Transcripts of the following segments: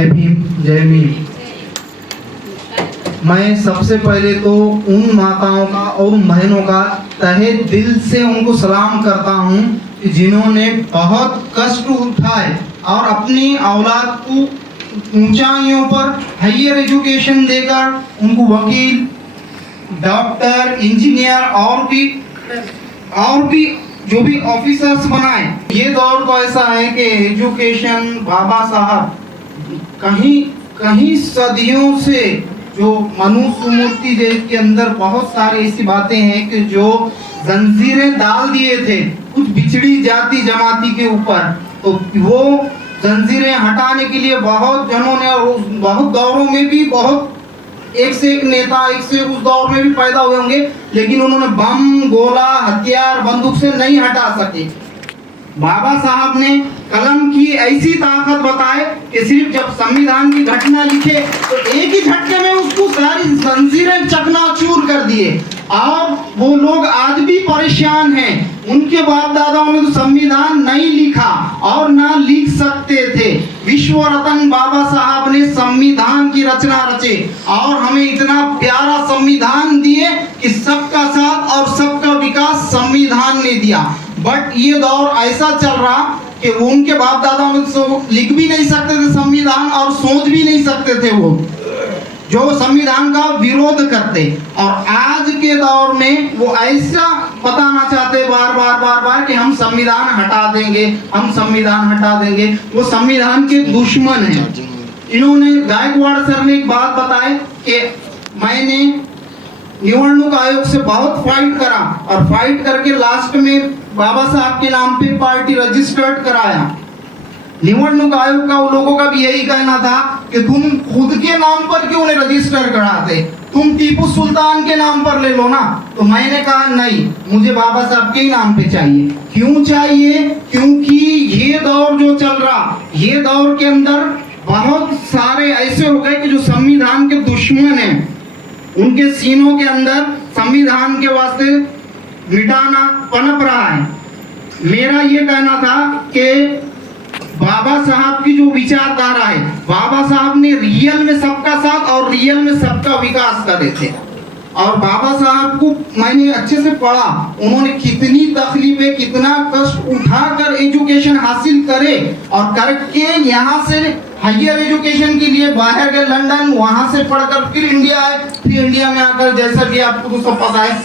जय भीम, जय भीम। मैं सबसे पहले तो उन माताओं का और उन बहनों का तहे दिल से उनको सलाम करता हूँ कि जिन्होंने बहुत कष्ट उठाए और अपनी औलाद को ऊंचाइयों पर हायर एजुकेशन देकर उनको वकील, डॉक्टर, इंजीनियर और भी जो भी ऑफिसर्स बनाए। ये दौर तो ऐसा है कि एजुकेशन बाबा साहब कहीं सदियों से जो मनुष्य मूर्ति के अंदर बहुत सारी ऐसी बातें हैं कि जो जंजीरें डाल दिए थे कुछ बिछड़ी जाति जमाती के ऊपर, तो वो जंजीरें हटाने के लिए बहुत जनों ने और बहुत दौरों में भी बहुत एक से एक नेता एक से उस दौर में भी पैदा हुए होंगे, लेकिन उन्होंने बम, गोला, हथियार, बंदूक से नहीं हटा सके। बाबा साहब ने कलम की ऐसी ताकत बताए कि सिर्फ जब संविधान की घटना लिखे तो एक ही झटके में उसको सारी जंजीरें चकनाचूर कर दिए। और वो लोग आज भी परेशान हैं। उनके बाप दादाओं ने तो संविधान नहीं लिखा और ना लिख सकते थे। विश्व रत्न बाबा साहब ने संविधान की रचना रचे और हमें इतना प्यारा संविधान दिए कि सबका साथ और सबका विकास संविधान ने दिया। बट ये दौर ऐसा चल रहा कि वो उनके बाप दादाओं ने तो लिख भी नहीं सकते थे संविधान और सोच भी नहीं सकते थे वो जो संविधान का विरोध करते, और आज के दौर में वो ऐसा बताना चाहते बार बार कि हम संविधान हटा देंगे, हम संविधान हटा देंगे। वो संविधान के दुश्मन हैं। इन्होंने गायकवाड़ सर ने एक बात बताई कि मैंने निवडणूक आयोग से बहुत फाइट करा और फाइट करके लास्ट में बाबा साहब के नाम पे पार्टी रजिस्टर्ड कराया। निवडणूक आयोग का उन लोगों का भी यही कहना था कि तुम खुद के नाम पर क्यों नहीं रजिस्टर कराते, तुम टीपू सुल्तान के नाम पर ले लो ना। तो मैंने कहा नहीं, मुझे बाबा साहब के ही नाम पे चाहिए। क्यों चाहिए? क्योंकि ये दौर जो चल रहा, ये दौर के अंदर बहुत सारे ऐसे हो गए कि जो संविधान के दुश्मन हैं, उनके सीनों के अंदर संविधान के वास्ते मिटाना पनप रहा है। मेरा ये कहना था कि बाबा साहब की जो विचारधारा है, बाबा साहब ने रियल में सबका साथ और रियल में सबका विकास करे थे। और बाबा साहब को मैंने अच्छे से पढ़ा, उन्होंने कितनी तकलीफें, कितना कष्ट उठाकर एजुकेशन हासिल करे और करके यहाँ से हायर एजुकेशन के लिए बाहर गए लंदन, वहां से पढ़कर फिर इंडिया आए, फिर इंडिया में आकर जैसा कि आपको तो सब पता है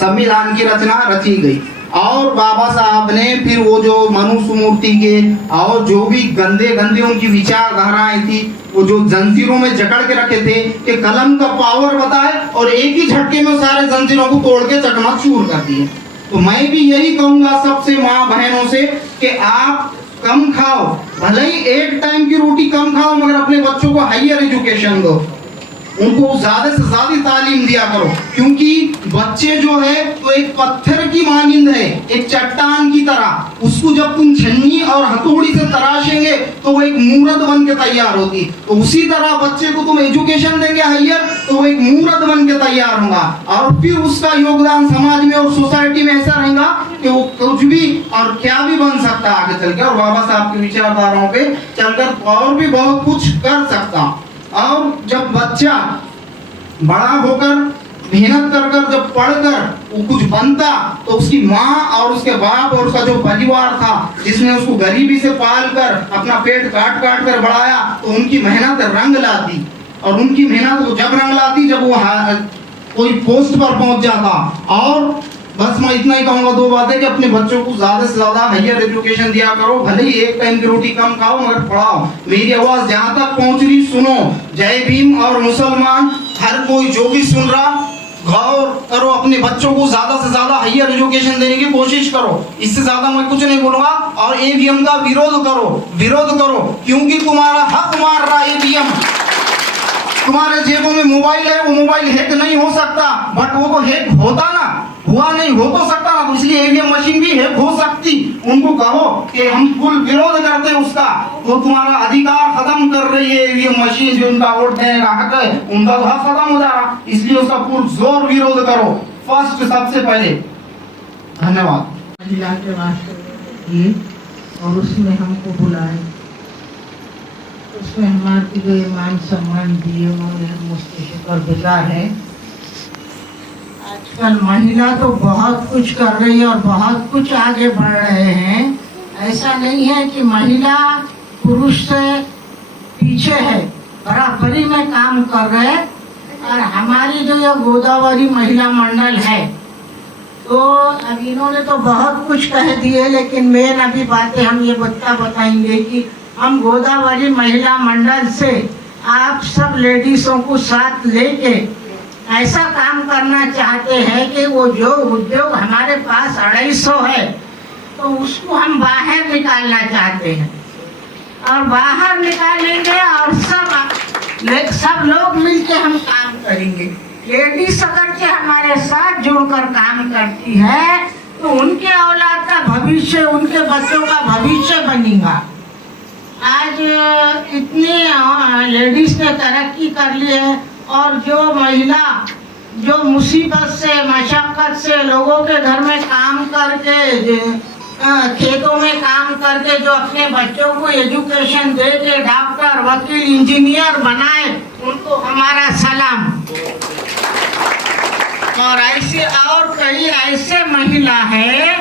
संविधान की रचना रची गई। और बाबा साहब ने फिर वो जो मनुष्य मूर्ति के और जो भी गंदे उनकी विचारधाराएं थी, वो जो जंजीरों में जकड़ के रखे थे कि कलम का पावर बताए और एक ही झटके में सारे जंजीरों को तोड़ के चकनाचूर कर दिए। तो मैं भी यही कहूंगा सबसे माँ बहनों से कि आप कम खाओ, भले ही एक टाइम की रोटी कम खाओ, मगर अपने बच्चों को हायर एजुकेशन दो, उनको ज्यादा से ज्यादा तालीम दिया करो। क्योंकि बच्चे जो है तो एक पत्थर की मानिंद है, एक चट्टान की तरह। उसको जब तुम छन्नी और हथौड़ी से तराशेंगे तो वो एक मूर्त बन के तैयार होगी। तो उसी तरह बच्चे को तुम एजुकेशन देंगे हायर, तो वो एक मूर्त बन के तैयार होगा और फिर उसका योगदान समाज में और सोसाइटी में ऐसा रहेगा कि वो कुछ भी और क्या भी बन सकता है आगे चल के, और बाबा साहब की विचारधाराओं पे चलकर और भी बहुत कुछ कर सकता। और जब बच्चा बड़ा होकर मेहनत कर जब पढ़कर वो कुछ बनता, तो उसकी माँ और उसके बाप और उसका जो परिवार था जिसने उसको गरीबी से पाल कर अपना पेट काट कर बढ़ाया, तो उनकी मेहनत रंग लाती। और उनकी मेहनत वो जब रंग लाती जब वो कोई पोस्ट पर पहुंच जाता। और बस मैं इतना ही कहूंगा, दो बातें कि अपने बच्चों को ज्यादा से ज्यादा हायर एजुकेशन दिया करो, भले ही एक टाइम की रोटी कम खाओ मगर पढ़ाओ। मेरी आवाज जहां तक पहुंच रही सुनो। जय भीम। और मुसलमान हर कोई जो भी सुन रहा, गौर करो, अपने बच्चों को ज्यादा से ज्यादा हायर एजुकेशन देने की कोशिश करो। इससे ज्यादा मैं कुछ नहीं बोलूंगा। और ईवीएम का विरोध करो, क्योंकि तुम्हारा हक मार रहा है ईवीएम। तुम्हारे जेबों में मोबाइल है, वो मोबाइल हैक नहीं हो सकता, बट वो तो हैक होता ना, हुआ नहीं हो तो सकता ना, तो इसलिए ईवीएम मशीन भी हैक हो सकती। उनको कहो कि हम फुल विरोध करते उसका, वो तुम्हारा अधिकार खत्म कर रही है ईवीएम मशीन, जो उनका वोट देने का हक है उनका हक खत्म हो जा रहा, इसलिए उसका पूर्ण जोर विरोध करो फर्स्ट सबसे पहले। धन्यवाद। महिला के वास्ते और उसमें हमको बुलाए, तो उसमें हमारे जो मान सम्मान दिए उन्होंने मुझसे शुक्रगुजार है। आजकल महिला तो बहुत कुछ कर रही है और बहुत कुछ आगे बढ़ रहे हैं। ऐसा नहीं है कि महिला पुरुष से पीछे है, बराबरी में काम कर रहे हैं। और हमारी जो ये गोदावरी महिला मंडल है, तो अब इन्होंने तो बहुत कुछ कह दिए, लेकिन मेन अभी बातें हम ये बताएंगे कि हम गोदावरी महिला मंडल से आप सब लेडीज़ों को साथ लेके ऐसा काम करना चाहते हैं कि वो जो उद्योग हमारे पास 250 है, तो उसको हम बाहर निकालना चाहते हैं। और बाहर निकालेंगे और सब लोग मिलके हम काम करेंगे। लेडीज अगर के हमारे साथ जुड़कर काम करती है तो उनके औलाद का भविष्य, उनके बच्चों का भविष्य बनेगा। आज इतनी लेडीज ने तरक्की कर ली है और जो महिला जो मुसीबत से मशक्कत से लोगों के घर में काम करके खेतों में काम करके जो अपने बच्चों को एजुकेशन दे के डॉक्टर वकील इंजीनियर बनाए, उनको हमारा सलाम। और ऐसे और कई ऐसे महिला है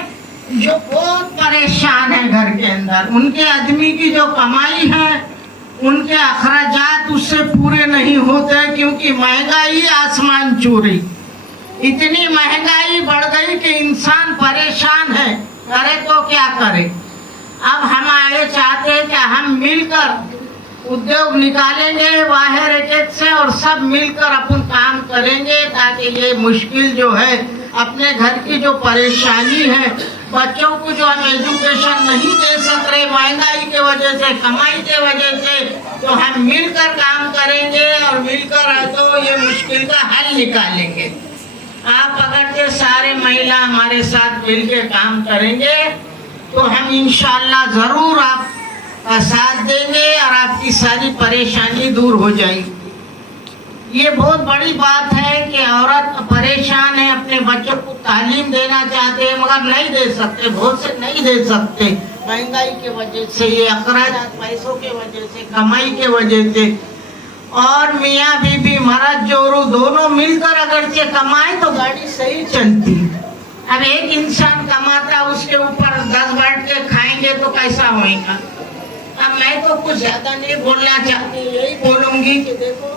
जो बहुत परेशान है घर के अंदर। उनके आदमी की जो कमाई है, उनके अखराजात उससे पूरे नहीं होते, क्योंकि महंगाई आसमान छूरी। इतनी महंगाई बढ़ गई कि इंसान परेशान है, करे तो क्या करे। अब हम आगे चाहते हैं कि हम मिलकर उद्योग निकालेंगे बाहर एक से, और सब मिलकर अपन काम करेंगे, ताकि ये मुश्किल जो है, अपने घर की जो परेशानी है, बच्चों को जो हम एजुकेशन नहीं दे सक रहे महंगाई के वजह से, कमाई के वजह से, तो हम मिलकर काम करेंगे और मिलकर तो ये मुश्किल का हल निकालेंगे। आप अगर ये सारे महिला हमारे साथ मिलके काम करेंगे तो हम इंशाअल्लाह जरूर आपका साथ देंगे और आपकी सारी परेशानी दूर हो जाएगी। ये बहुत बड़ी बात है कि औरत परेशान है, अपने बच्चों को तालीम देना चाहते हैं मगर नहीं दे सकते, बहुत से नहीं दे सकते महंगाई की वजह से, ये अखराजात पैसों के वजह से, कमाई के वजह से। और मियाँ बीबी मर्द जोरू दोनों मिलकर अगर से कमाए तो गाड़ी सही चलती। अब एक इंसान कमाता, उसके ऊपर 10 बैठ के खाएंगे तो कैसा होएगा। अब मैं तो कुछ ज्यादा नहीं बोलना चाहती, यही बोलूंगी कि देखो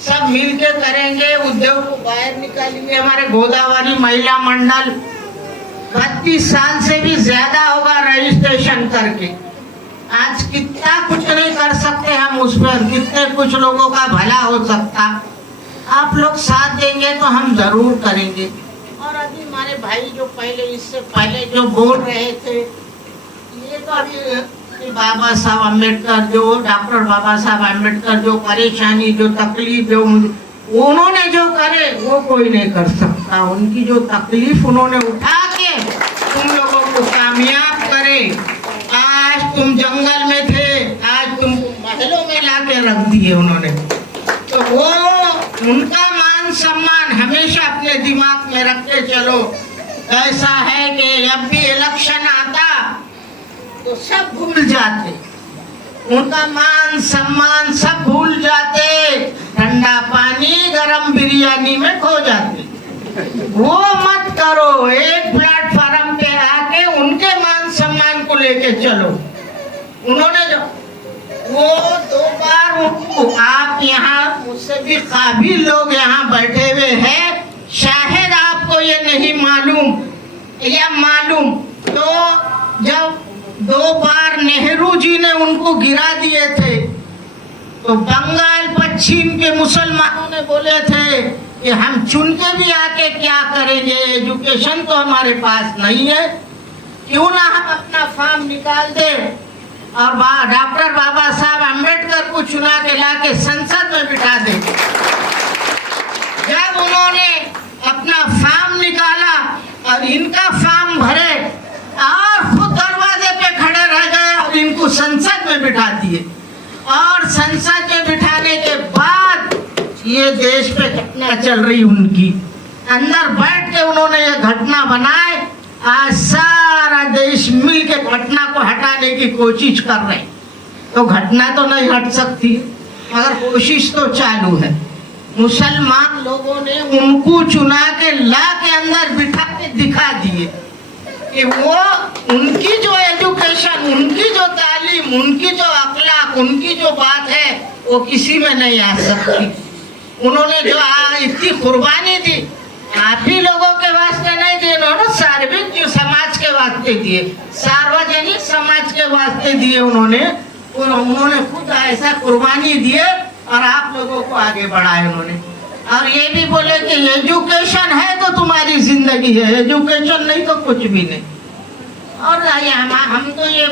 सब मिलके करेंगे, उद्योग को बाहर निकालेंगे। हमारे गोदावरी महिला मंडल 32 साल से भी ज्यादा होगा रजिस्ट्रेशन करके। आज कितना कुछ नहीं कर सकते हम उस पर, कितने कुछ लोगों का भला हो सकता। आप लोग साथ देंगे तो हम जरूर करेंगे। और अभी हमारे भाई जो पहले इससे पहले जो बोल रहे थे, ये तो अभी बाबा साहब अम्बेडकर, जो डॉक्टर बाबा साहब अम्बेडकर जो परेशानी, जो तकलीफ, जो उन्होंने जो करे वो कोई नहीं कर सकता। उनकी जो तकलीफ उन्होंने उठा के तुम लोगों को कामयाब करे। आज तुम जंगल में थे, आज तुम महलों में लाके रख दिए उन्होंने। तो वो उनका मान सम्मान हमेशा अपने दिमाग में रख के चलो। ऐसा है कि जब भी इलेक्शन आता तो सब भूल जाते, उनका मान सम्मान सब भूल जाते, ठंडा पानी गरम बिरयानी में खो जाते। वो मत करो, एक प्लेटफार्म पे आके उनके मान सम्मान को लेके चलो। उन्होंने जो वो 2 बार आप यहाँ मुझसे भी काबिल लोग यहाँ बैठे हुए हैं, शायद आपको ये नहीं मालूम या मालूम, तो जब 2 बार नेहरू जी ने उनको गिरा दिए थे तो बंगाल पश्चिम के मुसलमानों ने बोले थे कि हम चुन के भी आके क्या करेंगे, एजुकेशन तो हमारे पास नहीं है, क्यों ना हम अपना फॉर्म निकाल दे और डॉक्टर बाबा साहब अम्बेडकर को चुना के लाके संसद में बिठा दे। जब उन्होंने अपना फॉर्म निकाला और इनका फॉर्म भरे और खुद दरवाजे पे खड़े रह गए और इनको संसद में बिठा दिए। और संसद में बिठाने के बाद ये देश पे घटना चल रही उनकी, अंदर बैठ के उन्होंने ये घटना बनाए। आज सारा देश मिल के घटना को हटाने की कोशिश कर रहे। तो घटना तो नहीं हट सकती, मगर कोशिश तो चालू है। मुसलमान लोगों ने उनको चुना के ला के अंदर बिठा के दिखा दिए कि वो उनकी जो एजुकेशन, उनकी जो तालीम, उनकी जो अखलाक, उनकी जो बात है वो किसी में नहीं आ सकती। उन्होंने जो इतनी कुर्बानी दी, आप ही लोगों के वास्ते नहीं दिए, उन्होंने सार्वजनिक जो समाज के वास्ते दिए, सार्वजनिक समाज के वास्ते दिए उन्होंने खुद ऐसा कुर्बानी दिए और आप लोगों को आगे बढ़ाए उन्होंने। और ये भी बोले कि एजुकेशन है तो तुम्हारी जिंदगी है, एजुकेशन नहीं तो कुछ भी नहीं। और हम तो ये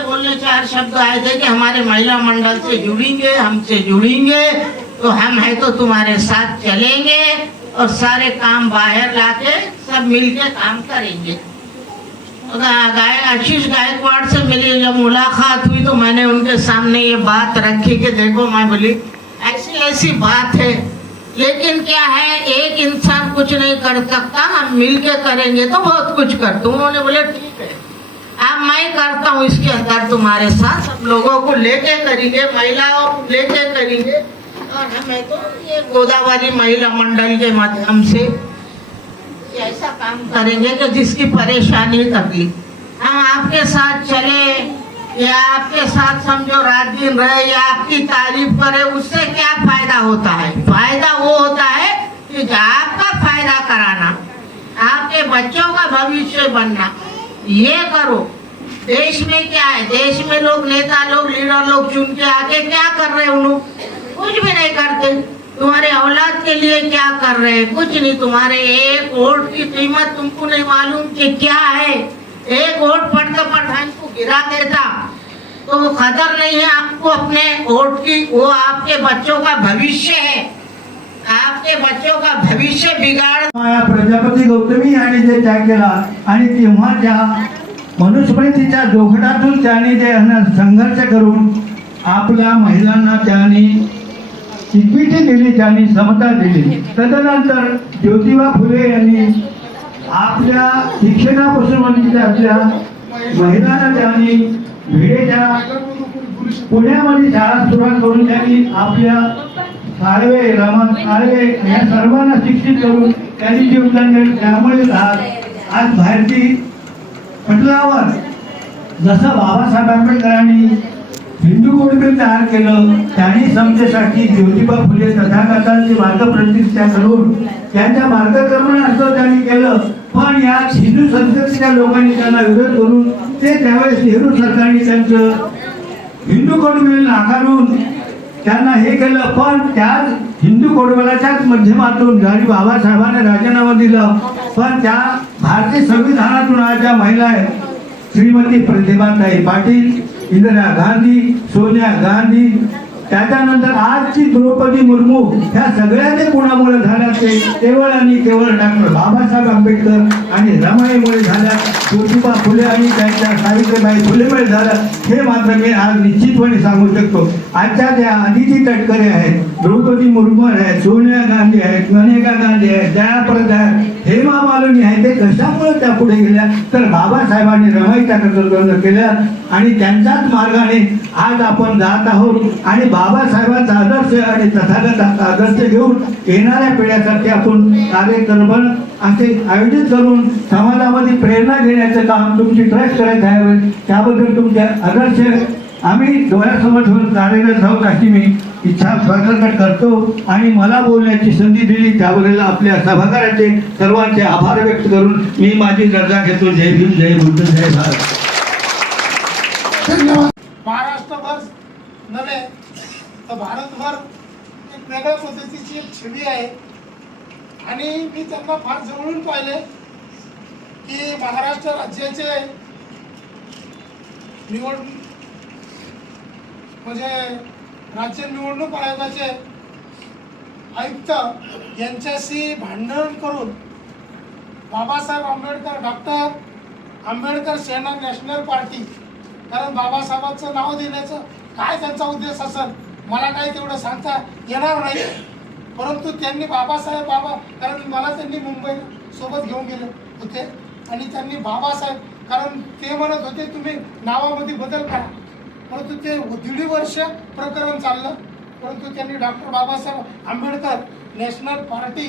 बोलने 4 शब्द आए थे कि हमारे महिला मंडल से जुड़ेंगे, हमसे जुड़ेंगे तो हम है तो तुम्हारे साथ चलेंगे और सारे काम बाहर लाके सब मिलके काम करेंगे। आशीष गायकवाड़ से मेरी जब मुलाकात हुई तो मैंने उनके सामने ये बात रखी कि देखो, मैं बोली ऐसी ऐसी बात है, लेकिन क्या है, एक इंसान कुछ नहीं कर सकता, हम मिलके करेंगे तो बहुत कुछ करते। उन्होंने बोले ठीक है, अब मैं करता हूँ इसके अंदर तुम्हारे साथ, सब लोगों को लेके करेंगे, महिलाओं को लेके करेंगे। और हमें तो ये गोदावरी महिला मंडल के माध्यम से ऐसा काम करेंगे कि जिसकी परेशानी तकलीफ हम आपके साथ चले या आपके साथ समझो रात दिन रहे या आपकी तारीफ करे, उससे क्या फायदा होता है? फायदा वो होता है कि आपका फायदा कराना, आपके बच्चों का भविष्य बनना, ये करो। देश में क्या है, देश में लोग नेता लोग लीडर लोग चुन के आके क्या कर रहे हैं? उन्होंने कुछ भी नहीं करते। तुम्हारे औलाद के लिए क्या कर रहे हैं? कुछ नहीं। तुम्हारे एक वोट की कीमत तुमको नहीं मालूम कि क्या है। एक वोट पढ़ते प्रधान को गिरा देता तो वो कदर नहीं है आपको अपने वोट की। वो आपके बच्चों का भविष्य है, आपके बच्चों का भविष्य बिगाड़। प्रजापती गौतमी यांनी जे त्याग केला आणि तेव्हाच्या मनुस्मृतीच्या जोखडातून त्यांनी जे संघर्ष करून आपल्या महिलांना त्यांनी इक्विटी दिली, त्यांनी समता दिली। तदनंतर ज्योतिबा फुले यांनी आपल्या शिक्षणापासून आपल्या महिलांना त्यांनी भिडेच्या पुण्यामध्ये शाळा सुरुवात करून त्यांनी आपल्या साळवे रामन साळवे या सर्वांना शिक्षित करून त्यांनी योगदान दिले। त्यामुळे आज भारतीय पटलावर जसं बाबासाहेब आंबेडकरांनी हिंदू कोड बिल तयार केलं, त्यांनी समतेसाठी ज्योतिबा फुले तथागतांची मार्गप्रतिष्ठा करून त्यांच्या मार्गक्रमणाचं त्यांनी केलं। पण या हिंदू संस्कृतीच्या लोकांनी त्यांना विरोध करून ते त्यावेळेस नेहरू सरकारने त्यांचं हिंदू कोड बिल नाकारून त्यांना हे केलं। पण त्याच हिंदू कोडबिलाच्याच माध्यमातून ज्यावेळी बाबासाहेबांनी राजीनामा दिला, पण त्या भारतीय संविधानातून आज ज्या महिला आहेत, श्रीमती प्रतिभाताई पाटील, इंदिरा गांधी, सोनिया गांधी, त्याच्यानंतर आजची द्रौपदी मुर्मू, ह्या सगळ्यांनी कोणामुळे झाल्या? ते केवळ आणि केवळ डॉक्टर बाबासाहेब आंबेडकर आणि रमाईमुळे झाल्या, ज्योतिबा फुले आणि त्यांच्या सावित्रीबाई फुलेमुळे झालं। हे मात्र मी आज निश्चितपणे सांगू शकतो। आजच्या ज्या आदिती तटकरे आहेत, द्रौपदी मुर्मू आहेत, सोनिया गांधी आहेत, मेनका गांधी आहेत, जयाप्रदा आहेत, हेमा मालिनी आहेत, ते कशामुळे त्या पुढे गेल्या? तर बाबासाहेबांनी रमाईच्या नेतृत्वाने केल्या आणि त्यांच्याच मार्गाने आज आपण जात आहोत। आणि बाबासाहेबांचा आदर्श आणि तथागतांचा आदर्श घेऊन येणाऱ्या पिढ्यासाठी आपण कार्यक्रम असे आयोजित करून समाजामध्ये प्रेरणा घेण्याचं काम तुमची ट्रस्ट करत आहे। त्याबद्दल तुमचे आदर्श आम्ही डोळ्यासमोर ठेवून कार्यरत आहोत अशी मी इच्छा प्रकट करतो। आणि मला बोलण्याची संधी दिली त्याबद्दल आपल्या सभागृहाचे सर्वांचे आभार व्यक्त करून मी माझी रजा घेतो। जय भीम, जय बुद्ध, जय भारत। धन्यवाद। महाराष्ट्रभर नव्हे तर भारतभर एक वेगळ्या पद्धतीची एक छबी आहे आणि मी त्यांना फार जवळून पाहिले की महाराष्ट्र राज्याचे म्हणजे राज्य निवडणूक आयोगाचे आयुक्त यांच्याशी भांडण करून बाबासाहेब आंबेडकर, डॉक्टर आंबेडकर सेना नॅशनल पार्टी, कारण बाबासाहेबांचं नाव देण्याचं काय त्यांचा उद्देश असेल मला काही तेवढं सांगता येणार नाही। परंतु त्यांनी बाबासाहेब कारण मला त्यांनी मुंबई सोबत घेऊन गेले होते आणि त्यांनी बाबासाहेब, कारण ते म्हणत होते तुम्ही नावामध्ये बदल करा, परंतु ते 1.5 वर्ष प्रकरण चाललं. परंतु त्यांनी doctor Babasaheb Ambedkar national party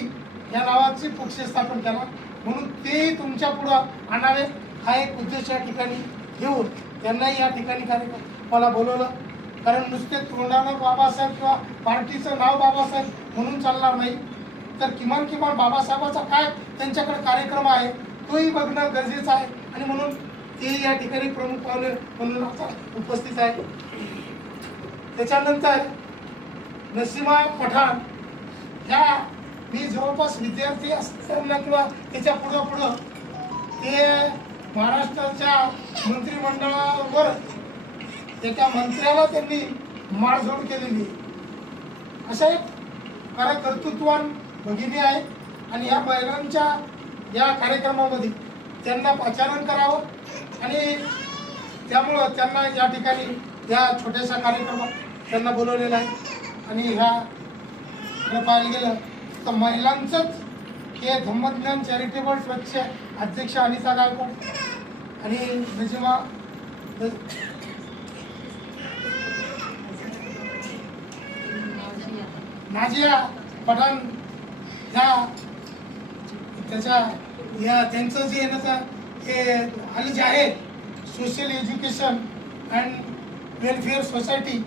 या नावाचे पक्ष स्थापन केला. म्हणून तेही तुमच्या पुढं आणावे हा एक उद्देश या ठिकाणी घेऊन त्यांनाही या ठिकाणी कार्यक्रमाला बोलवलं. कारण नुसते तोंडानं बाबासाहेब किंवा पार्टीचं नाव बाबासाहेब म्हणून चालणार नाही, तर किमान बाबासाहेबाचा काय त्यांच्याकडे कार्यक्रम आहे तोही बघणं गरजेचं आहे. आणि म्हणून ते या ठिकाणी प्रमुख पाहुणे म्हणून आता उपस्थित आहे. त्याच्यानंतर नसीमा पठाण ह्या मी जवळपास विद्यार्थी असताना किंवा त्याच्या पुढं ते महाराष्ट्राच्या मंत्रिमंडळावर एका मंत्र्याला त्यांनी मारझोड केलेली अशा एक कर्तृत्ववान भगिनी आहे. आणि ह्या महिलांच्या या कार्यक्रमामध्ये त्यांना पाचारण करावं आणि त्यामुळं त्यांना या ठिकाणी या छोट्याशा कार्यक्रमात त्यांना बोलवलेलं आहे. आणि ह्या पाहायला गेलं तर महिलांचंच हे धम्मज्ञान चॅरिटेबल ट्रस्टचे अध्यक्ष अनिता गायकवाड आणि नजीमा नाजिया पठाण त्यांचं जे हे आलं जे आहे social education and welfare society